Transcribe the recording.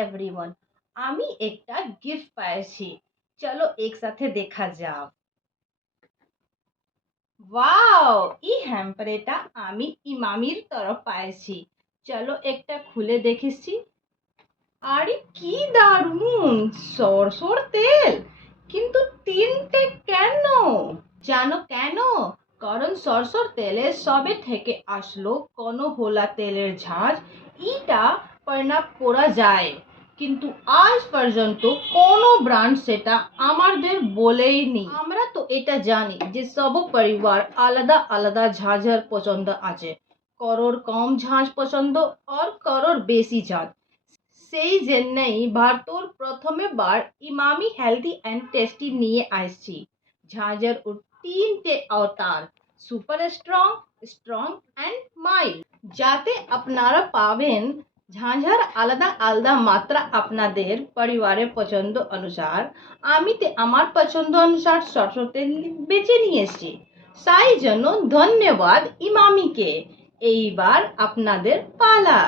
Everyone, আমি একটা gift পাইছি। চলো একসাথে দেখা যাক। ওয়াও, এই হ্যাম্পারটা আমি ইমামির তরফ পাইছি। চলো একটা খুলে দেখেছি। আরে কি দারুণ, সরষের তেল! কিন্তু তিনটে কেন? জানো কেন? কারণ সরষের তেলে সবে থেকে আসলো কোনো হোলা তেলের ঝাঁজ, এটা পয়না পড়া যায়। কিন্তু আজ পর্যন্ত কোনো ব্র্যান্ড সেটা আমাদের বলেইনি। আমরা তো এটা জানি যে সব পরিবার আলাদা আলাদা ঝাঁঝের পছন্দ আছে, কারোর কম ঝাঁঝ পছন্দ আর কারোর বেশি ঝাঁঝ। সেই জন্যই ভারতর প্রথমে বার ইমামি হেলদি অ্যান্ড টেস্টি নিয়ে আসছি। ঝাঁঝের ও তিনটে অবতার, super strong, strong and mild, যাতে আপনারা পাবেন ঝাঁঝার আলাদা আলাদা মাত্রা আপনাদের পরিবারের পছন্দ অনুসার। আমি আমার পছন্দ অনুসার সরষের তেল বেছে নিয়ে এসেছি। তাই জন্য ধন্যবাদ ইমামিকে। এইবার আপনাদের পালা।